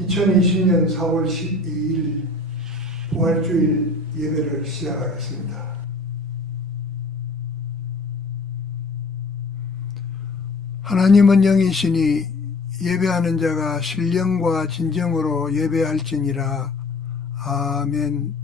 2020년 4월 12일 부활주일 예배를 시작하겠습니다. 하나님은 영이시니 예배하는 자가 신령과 진정으로 예배할지니라. 아멘.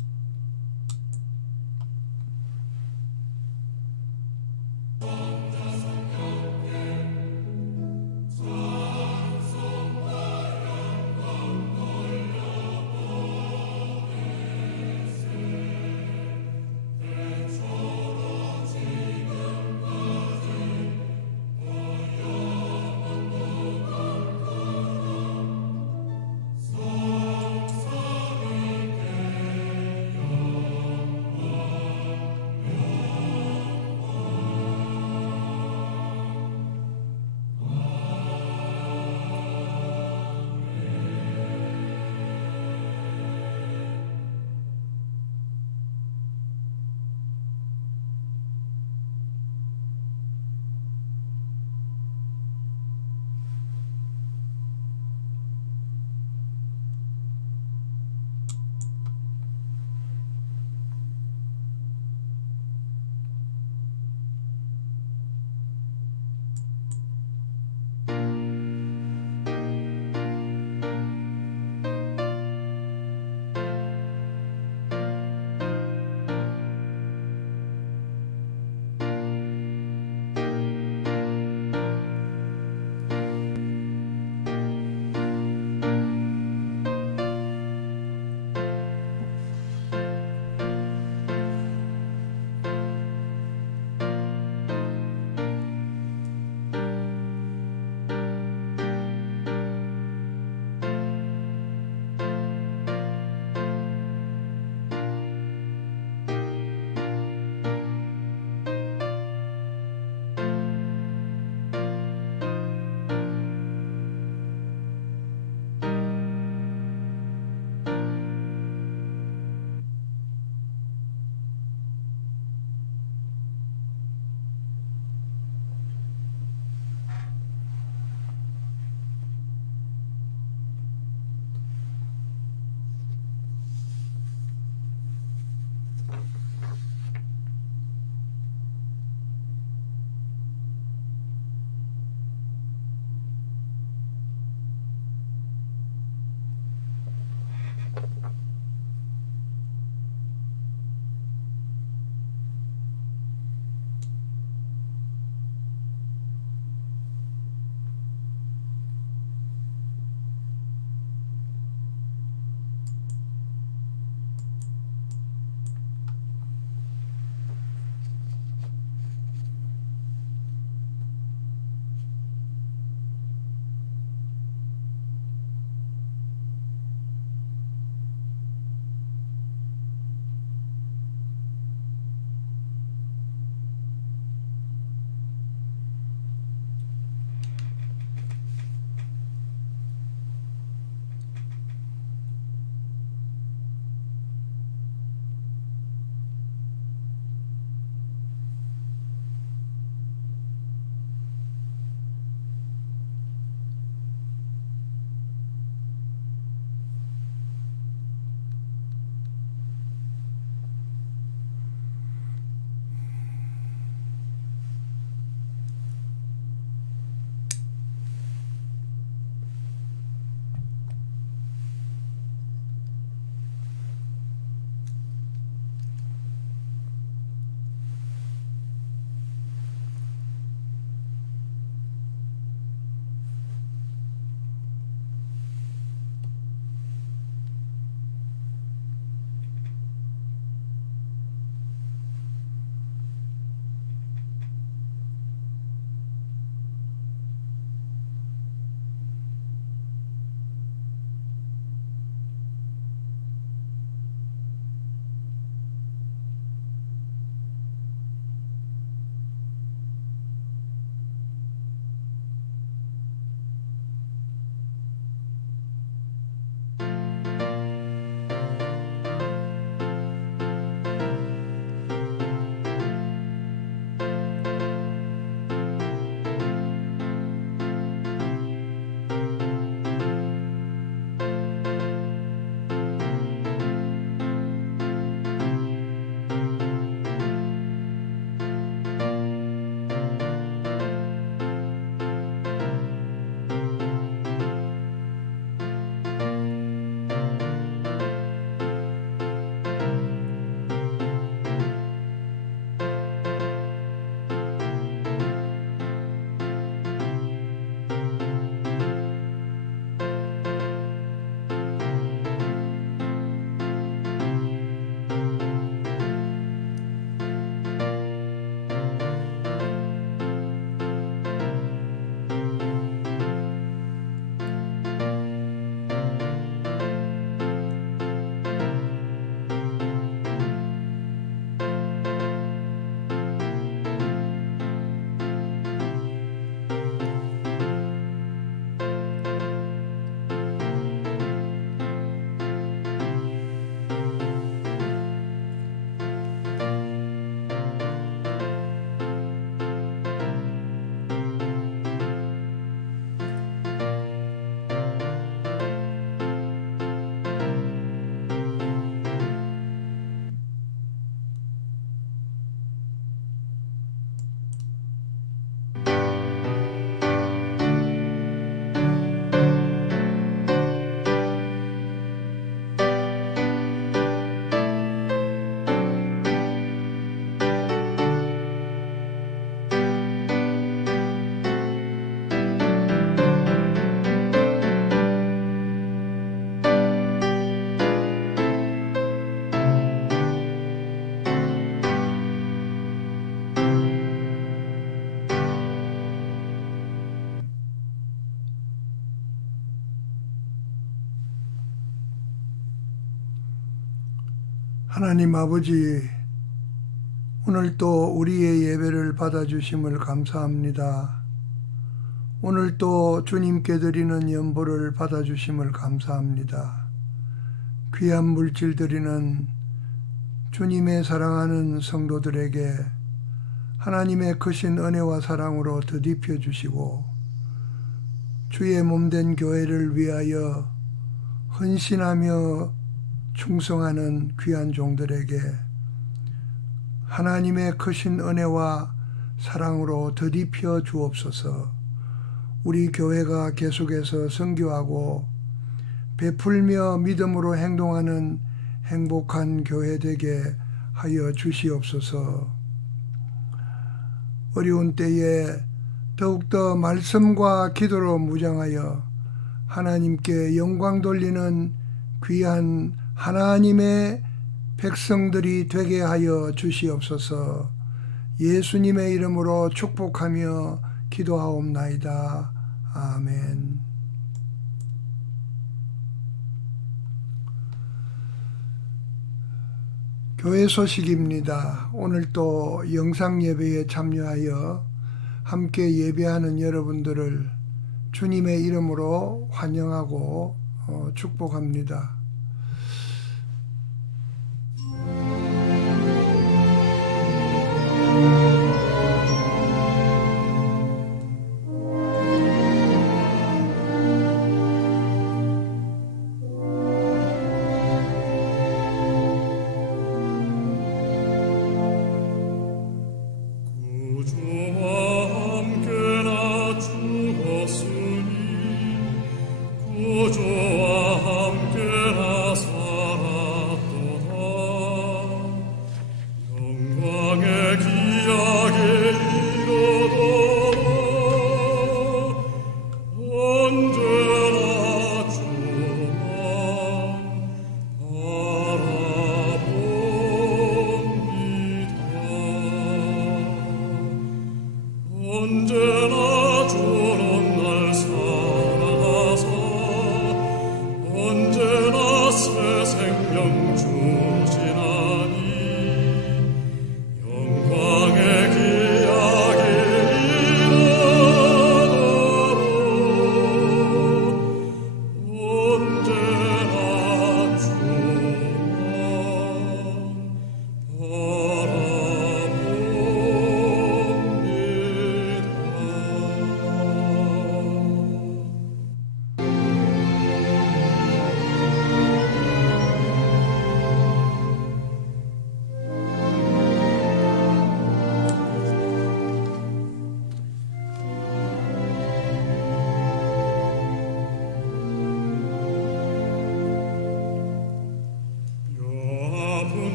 하나님 아버지, 오늘 또 우리의 예배를 받아주심을 감사합니다. 오늘 또 주님께 드리는 연보를 받아주심을 감사합니다. 귀한 물질 드리는 주님의 사랑하는 성도들에게 하나님의 크신 은혜와 사랑으로 더딥혀 주시고 주의 몸된 교회를 위하여 헌신하며 충성하는 귀한 종들에게 하나님의 크신 은혜와 사랑으로 더딥혀 주옵소서. 우리 교회가 계속해서 선교하고 베풀며 믿음으로 행동하는 행복한 교회 되게 하여 주시옵소서. 어려운 때에 더욱더 말씀과 기도로 무장하여 하나님께 영광 돌리는 귀한 하나님의 백성들이 되게 하여 주시옵소서. 예수님의 이름으로 축복하며 기도하옵나이다. 아멘. 교회 소식입니다. 오늘 또 영상 예배에 참여하여 함께 예배하는 여러분들을 주님의 이름으로 환영하고 축복합니다. 언제나 주는 날 사랑하사 언제나 새 생명 주시나니 영광의 기약에 이르도록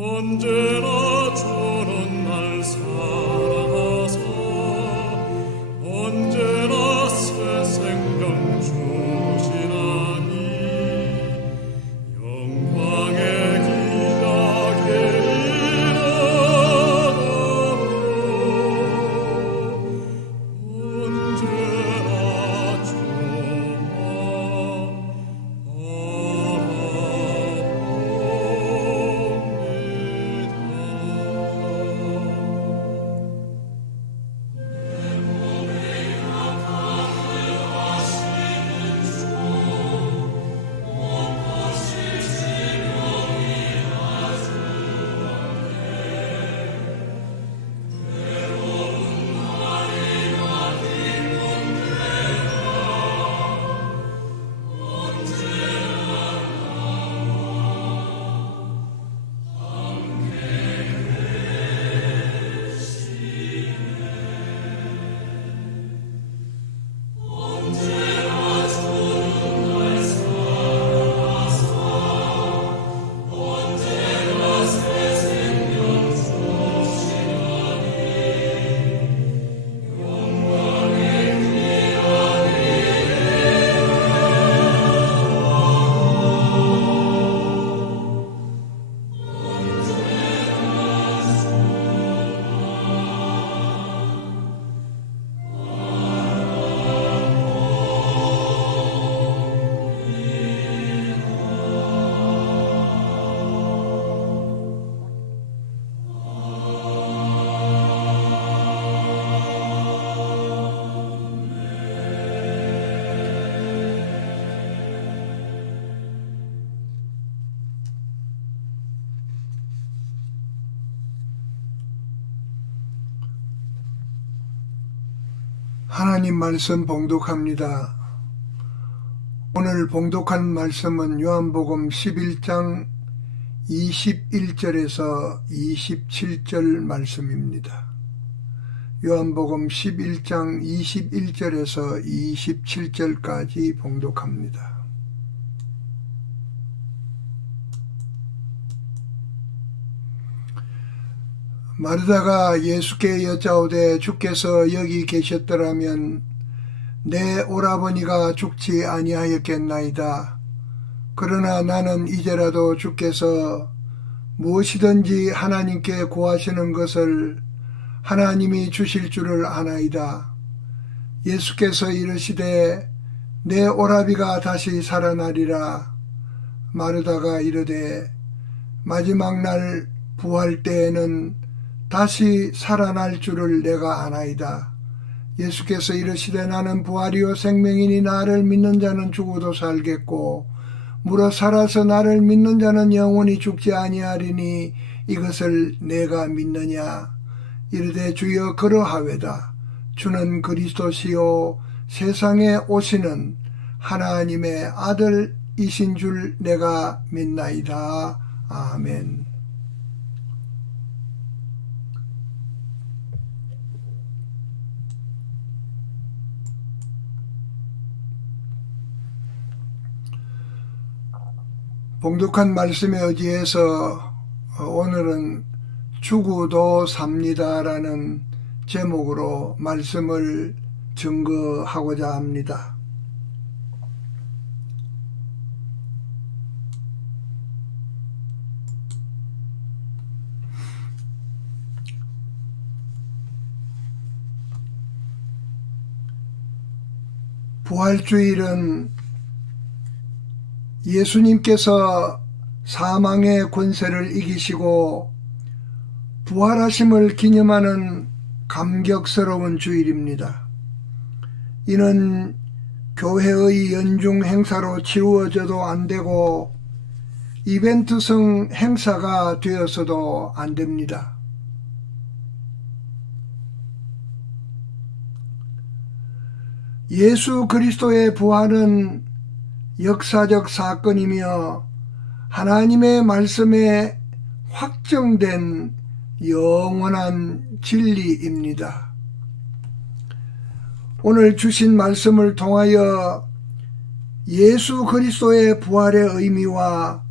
언제나 주만 바라봅니다. 하나님 말씀 봉독합니다. 오늘 봉독한 말씀은 요한복음 11장 21절에서 27절 말씀입니다. 요한복음 11장 21절에서 27절까지 봉독합니다. 마르다가 예수께 여짜오되 주께서 여기 계셨더라면 내 오라버니가 죽지 아니하였겠나이다. 그러나 나는 이제라도 주께서 무엇이든지 하나님께 구하시는 것을 하나님이 주실 줄을 아나이다. 예수께서 이르시되 내 오라비가 다시 살아나리라. 마르다가 이르되 마지막 날 부활 때에는 다시 살아날 줄을 내가 아나이다. 예수께서 이르시되 나는 부활이요 생명이니 나를 믿는 자는 죽어도 살겠고 물어 살아서 나를 믿는 자는 영원히 죽지 아니하리니 이것을 내가 믿느냐. 이르되 주여 그러하외다. 주는 그리스도시요 세상에 오시는 하나님의 아들이신 줄 내가 믿나이다. 아멘. 봉독한 말씀에 의지해서 오늘은 죽어도 삽니다라는 제목으로 말씀을 증거하고자 합니다. 부활주일은 예수님께서 사망의 권세를 이기시고 부활하심을 기념하는 감격스러운 주일입니다. 이는 교회의 연중 행사로 치루어져도 안되고 이벤트성 행사가 되어서도 안됩니다. 예수 그리스도의 부활은 역사적 사건이며 하나님의 말씀에 확정된 영원한 진리입니다. 오늘 주신 말씀을 통하여 예수 그리스도의 부활의 의미와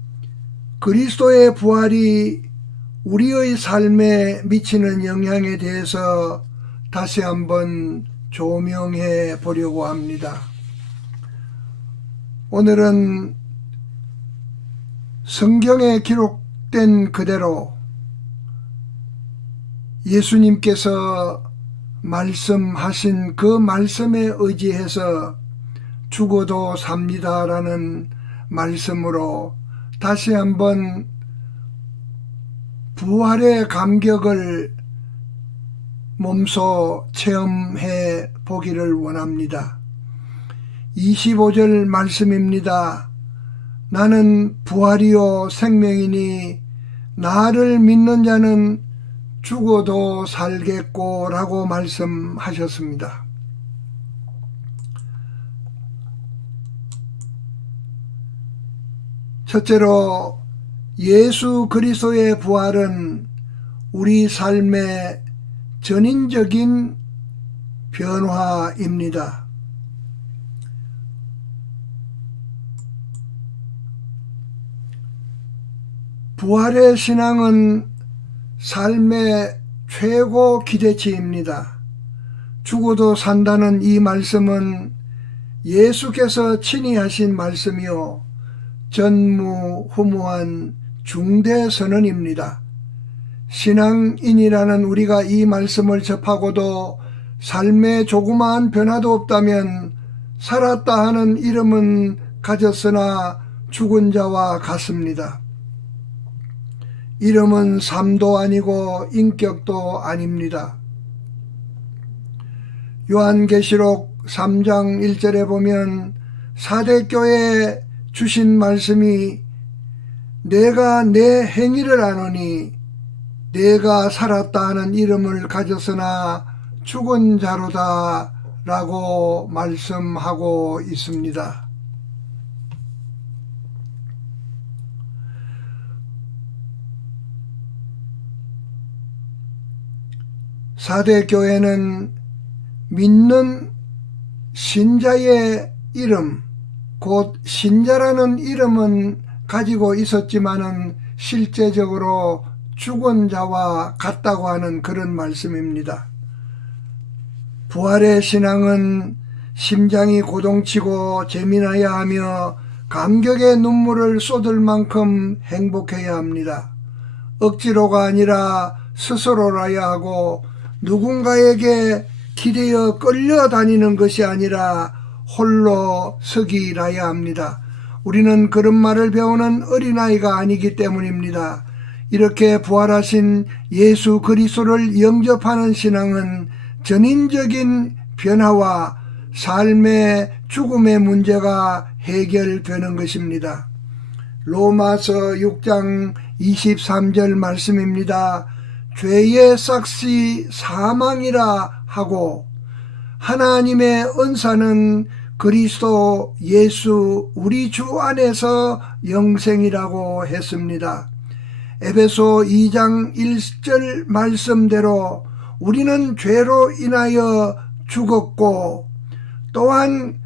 그리스도의 부활이 우리의 삶에 미치는 영향에 대해서 다시 한번 조명해 보려고 합니다. 오늘은 성경에 기록된 그대로 예수님께서 말씀하신 그 말씀에 의지해서 죽어도 삽니다라는 말씀으로 다시 한번 부활의 감격을 몸소 체험해 보기를 원합니다. 25절 말씀입니다. 나는 부활이요 생명이니 나를 믿는 자는 죽어도 살겠고 라고 말씀하셨습니다. 첫째로 예수 그리스도의 부활은 우리 삶의 전인적인 변화입니다. 부활의 신앙은 삶의 최고 기대치입니다. 죽어도 산다는 이 말씀은 예수께서 친히 하신 말씀이요 전무후무한 중대 선언입니다. 신앙인이라는 우리가 이 말씀을 접하고도 삶에 조그마한 변화도 없다면 살았다 하는 이름은 가졌으나 죽은 자와 같습니다. 이름은 삶도 아니고 인격도 아닙니다. 요한계시록 3장 1절에 보면 사대교회에 주신 말씀이 내가 내 행위를 아노니 내가 살았다 하는 이름을 가졌으나 죽은 자로다 라고 말씀하고 있습니다. 사대교회는 믿는 신자의 이름, 곧 신자라는 이름은 가지고 있었지만은 실제적으로 죽은 자와 같다고 하는 그런 말씀입니다. 부활의 신앙은 심장이 고동치고 재미나야 하며 감격의 눈물을 쏟을 만큼 행복해야 합니다. 억지로가 아니라 스스로라야 하고 누군가에게 기대어 끌려다니는 것이 아니라 홀로 서기라야 합니다. 우리는 그런 말을 배우는 어린아이가 아니기 때문입니다. 이렇게 부활하신 예수 그리스도를 영접하는 신앙은 전인적인 변화와 삶의 죽음의 문제가 해결되는 것입니다. 로마서 6장 23절 말씀입니다. 죄의 삭시 사망이라 하고 하나님의 은사는 그리스도 예수 우리 주 안에서 영생이라고 했습니다. 에베소 2장 1절 말씀대로 우리는 죄로 인하여 죽었고 또한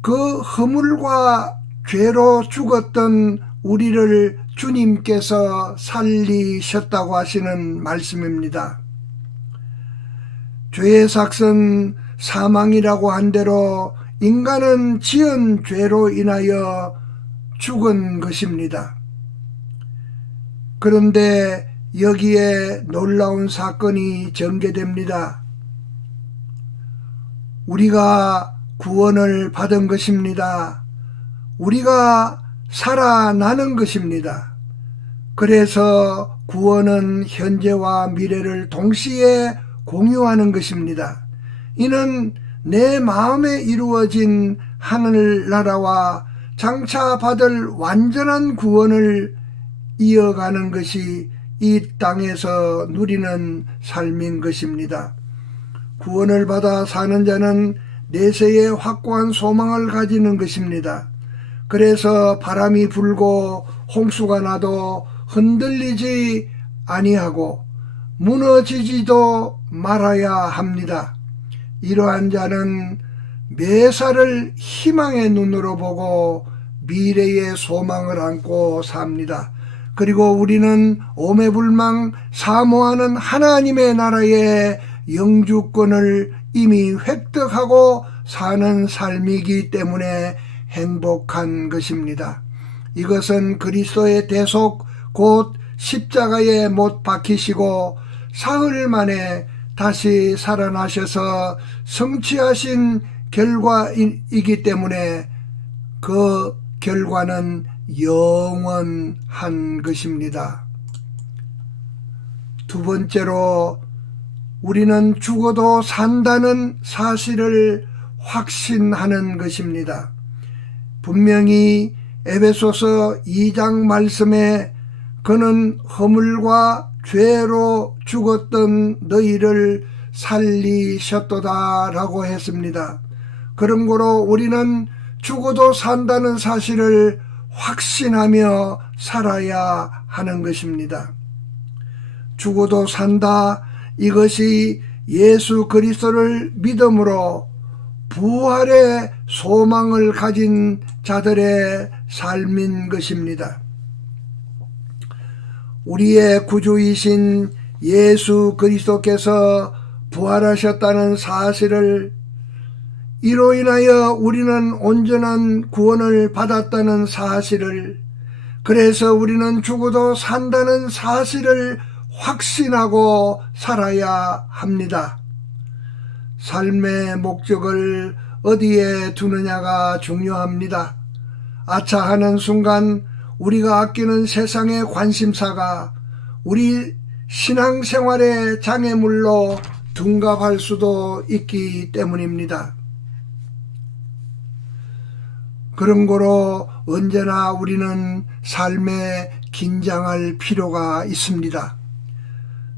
그 허물과 죄로 죽었던 우리를 주님께서 살리셨다고 하시는 말씀입니다. 죄의 삭은 사망이라고 한 대로 인간은 지은 죄로 인하여 죽은 것입니다. 그런데 여기에 놀라운 사건이 전개됩니다. 우리가 구원을 받은 것입니다. 우리가 살아나는 것입니다. 그래서 구원은 현재와 미래를 동시에 공유하는 것입니다. 이는 내 마음에 이루어진 하늘나라와 장차 받을 완전한 구원을 이어가는 것이 이 땅에서 누리는 삶인 것입니다. 구원을 받아 사는 자는 내세에 확고한 소망을 가지는 것입니다. 그래서 바람이 불고 홍수가 나도 흔들리지 아니하고 무너지지도 말아야 합니다. 이러한 자는 매사를 희망의 눈으로 보고 미래의 소망을 안고 삽니다. 그리고 우리는 오매불망 사모하는 하나님의 나라의 영주권을 이미 획득하고 사는 삶이기 때문에 행복한 것입니다. 이것은 그리스도의 대속 곧 십자가에 못 박히시고 사흘 만에 다시 살아나셔서 성취하신 결과이기 때문에 그 결과는 영원한 것입니다. 두 번째로 우리는 죽어도 산다는 사실을 확신하는 것입니다. 분명히 에베소서 2장 말씀에 그는 허물과 죄로 죽었던 너희를 살리셨도다 라고 했습니다. 그러므로 우리는 죽어도 산다는 사실을 확신하며 살아야 하는 것입니다. 죽어도 산다, 이것이 예수 그리스도를 믿음으로 부활의 소망을 가진 자들의 삶인 것입니다. 우리의 구주이신 예수 그리스도께서 부활하셨다는 사실을, 이로 인하여 우리는 온전한 구원을 받았다는 사실을, 그래서 우리는 죽어도 산다는 사실을 확신하고 살아야 합니다. 삶의 목적을 어디에 두느냐가 중요합니다. 아차하는 순간 우리가 아끼는 세상의 관심사가 우리 신앙생활의 장애물로 둔갑할 수도 있기 때문입니다. 그러므로 언제나 우리는 삶에 긴장할 필요가 있습니다.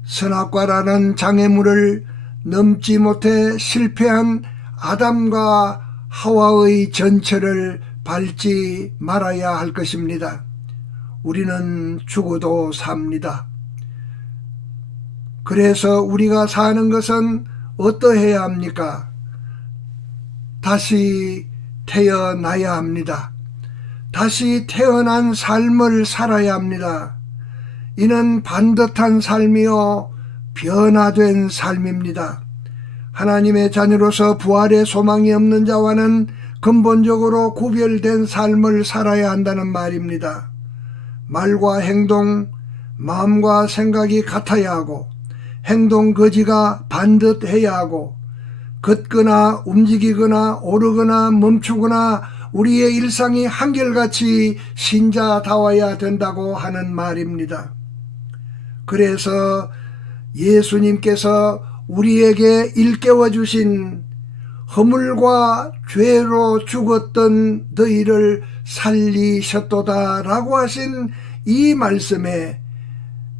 선악과라는 장애물을 넘지 못해 실패한 아담과 하와의 전철을 밟지 말아야 할 것입니다. 우리는 죽어도 삽니다. 그래서 우리가 사는 것은 어떠해야 합니까? 다시 태어나야 합니다. 다시 태어난 삶을 살아야 합니다. 이는 반듯한 삶이요 변화된 삶입니다. 하나님의 자녀로서 부활의 소망이 없는 자와는 근본적으로 구별된 삶을 살아야 한다는 말입니다. 말과 행동, 마음과 생각이 같아야 하고 행동 거지가 반듯해야 하고 걷거나 움직이거나 오르거나 멈추거나 우리의 일상이 한결같이 신자다워야 된다고 하는 말입니다. 그래서 예수님께서 우리에게 일깨워 주신 허물과 죄로 죽었던 너희를 살리셨도다 라고 하신 이 말씀에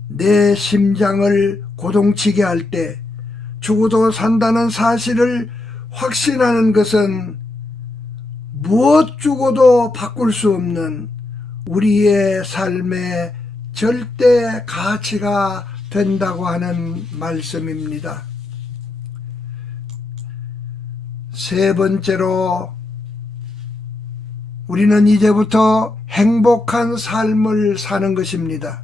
내 심장을 고동치게 할 때 죽어도 산다는 사실을 확신하는 것은 무엇 주고도 바꿀 수 없는 우리의 삶의 절대 가치가 된다고 하는 말씀입니다. 세 번째로 우리는 이제부터 행복한 삶을 사는 것입니다.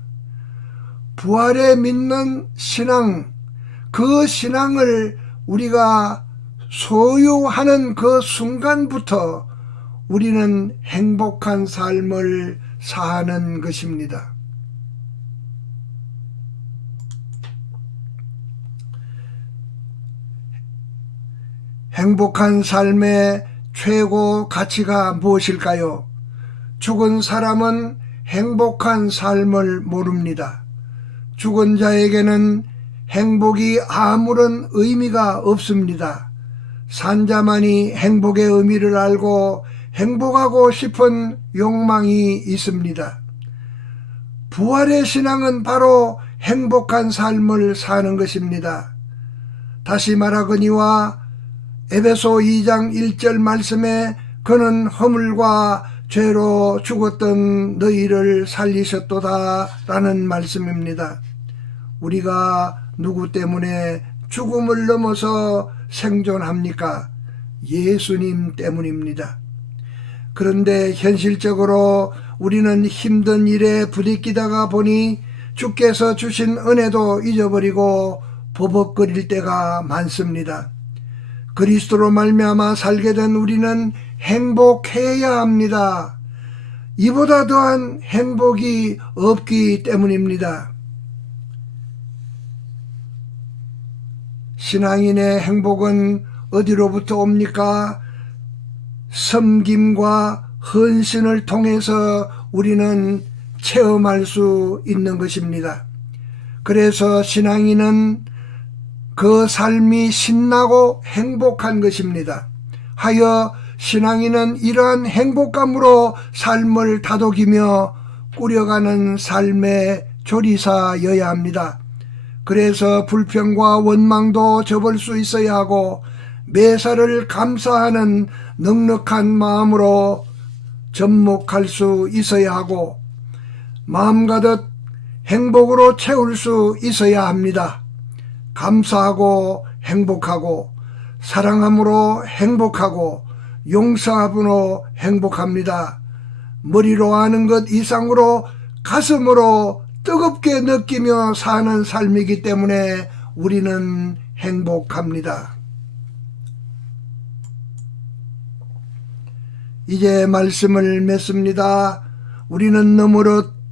부활에 믿는 신앙, 그 신앙을 우리가 소유하는 그 순간부터 우리는 행복한 삶을 사는 것입니다. 행복한 삶의 최고 가치가 무엇일까요? 죽은 사람은 행복한 삶을 모릅니다. 죽은 자에게는 행복이 아무런 의미가 없습니다. 산 자만이 행복의 의미를 알고 행복하고 싶은 욕망이 있습니다. 부활의 신앙은 바로 행복한 삶을 사는 것입니다. 다시 말하거니와 에베소 2장 1절 말씀에 그는 허물과 죄로 죽었던 너희를 살리셨도다 라는 말씀입니다. 우리가 누구 때문에 죽음을 넘어서 생존합니까? 예수님 때문입니다. 그런데 현실적으로 우리는 힘든 일에 부딪히다가 보니 주께서 주신 은혜도 잊어버리고 버벅거릴 때가 많습니다. 그리스도로 말미암아 살게 된 우리는 행복해야 합니다. 이보다 더한 행복이 없기 때문입니다. 신앙인의 행복은 어디로부터 옵니까? 섬김과 헌신을 통해서 우리는 체험할 수 있는 것입니다. 그래서 신앙인은 그 삶이 신나고 행복한 것입니다. 하여 신앙인은 이러한 행복감으로 삶을 다독이며 꾸려가는 삶의 조리사여야 합니다. 그래서 불평과 원망도 접을 수 있어야 하고 매사를 감사하는 넉넉한 마음으로 접목할 수 있어야 하고 마음 가득 행복으로 채울 수 있어야 합니다. 감사하고 행복하고 사랑함으로 행복하고 용서함으로 행복합니다. 머리로 아는 것 이상으로 가슴으로 뜨겁게 느끼며 사는 삶이기 때문에 우리는 행복합니다. 이제 말씀을 맺습니다. 우리는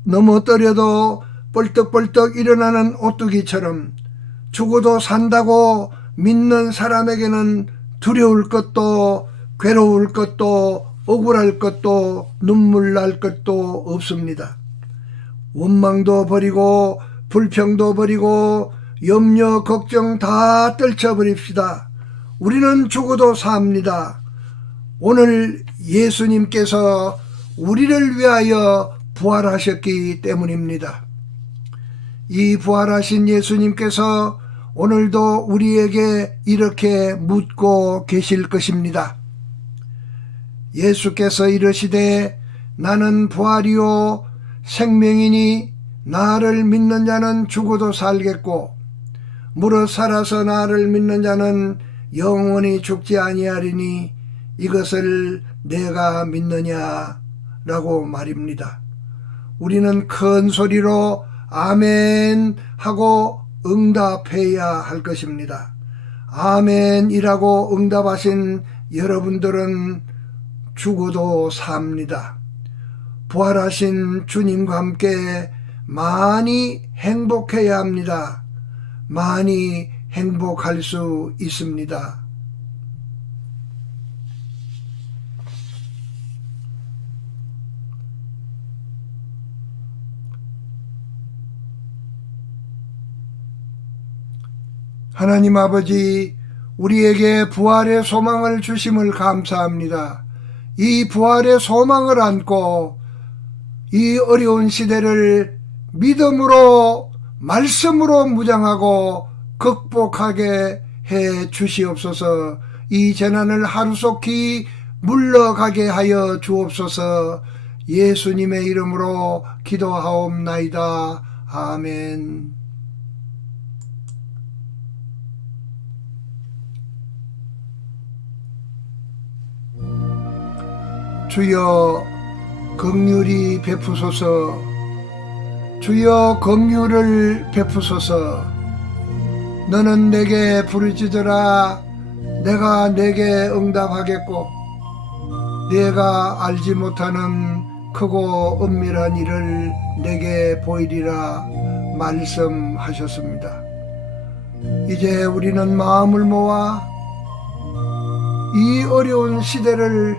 넘어뜨려도 벌떡벌떡 일어나는 오뚜기처럼 죽어도 산다고 믿는 사람에게는 두려울 것도 괴로울 것도 억울할 것도 눈물 날 것도 없습니다. 원망도 버리고 불평도 버리고 염려 걱정 다 떨쳐버립시다. 우리는 죽어도 삽니다. 오늘 예수님께서 우리를 위하여 부활하셨기 때문입니다. 이 부활하신 예수님께서 오늘도 우리에게 이렇게 묻고 계실 것입니다. 예수께서 이르시되 나는 부활이요 생명이니 나를 믿는 자는 죽어도 살겠고 무릇 살아서 나를 믿는 자는 영원히 죽지 아니하리니 이것을 내가 믿느냐 라고 말입니다. 우리는 큰 소리로 아멘 하고 응답해야 할 것입니다. 아멘이라고 응답하신 여러분들은 죽어도 삽니다. 부활하신 주님과 함께 많이 행복해야 합니다. 많이 행복할 수 있습니다. 하나님 아버지, 우리에게 부활의 소망을 주심을 감사합니다. 이 부활의 소망을 안고 이 어려운 시대를 믿음으로 말씀으로 무장하고 극복하게 해 주시옵소서. 이 재난을 하루속히 물러가게 하여 주옵소서. 예수님의 이름으로 기도하옵나이다. 아멘. 주여 긍휼히 베푸소서. 주여 긍휼을 베푸소서. 너는 내게 부르짖으라. 내가 내게 응답하겠고 내가 알지 못하는 크고 은밀한 일을 내게 보이리라 말씀하셨습니다. 이제 우리는 마음을 모아 이 어려운 시대를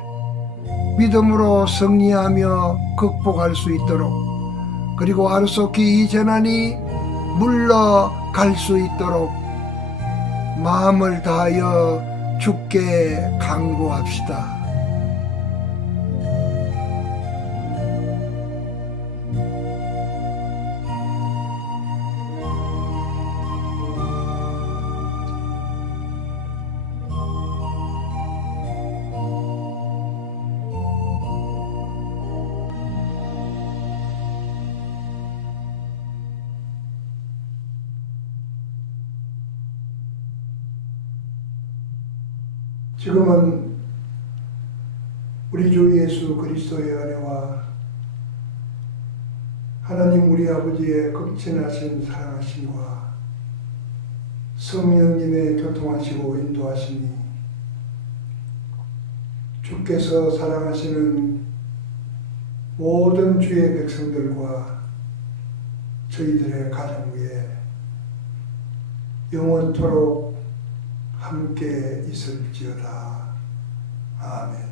믿음으로 승리하며 극복할 수 있도록, 그리고 하루속히 이 재난이 물러갈 수 있도록 마음을 다하여 주께 간구합시다. 지금은 우리 주 예수 그리스도의 은혜와 하나님 우리 아버지의 극진하신 사랑하심과 성령님의 교통하시고 인도하심이 주께서 사랑하시는 모든 주의 백성들과 저희들의 가정 위에 영원토록 함께 있을지어다. 아멘.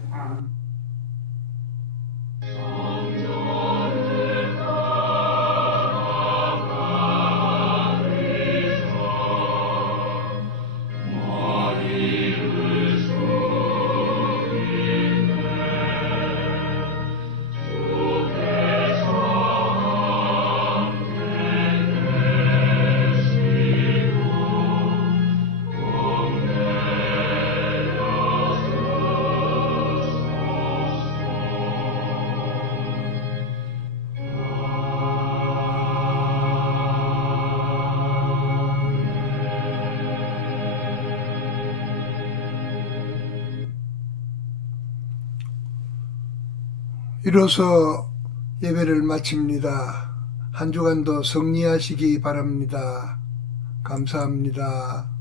이로써 예배를 마칩니다. 한 주간도 승리하시기 바랍니다. 감사합니다.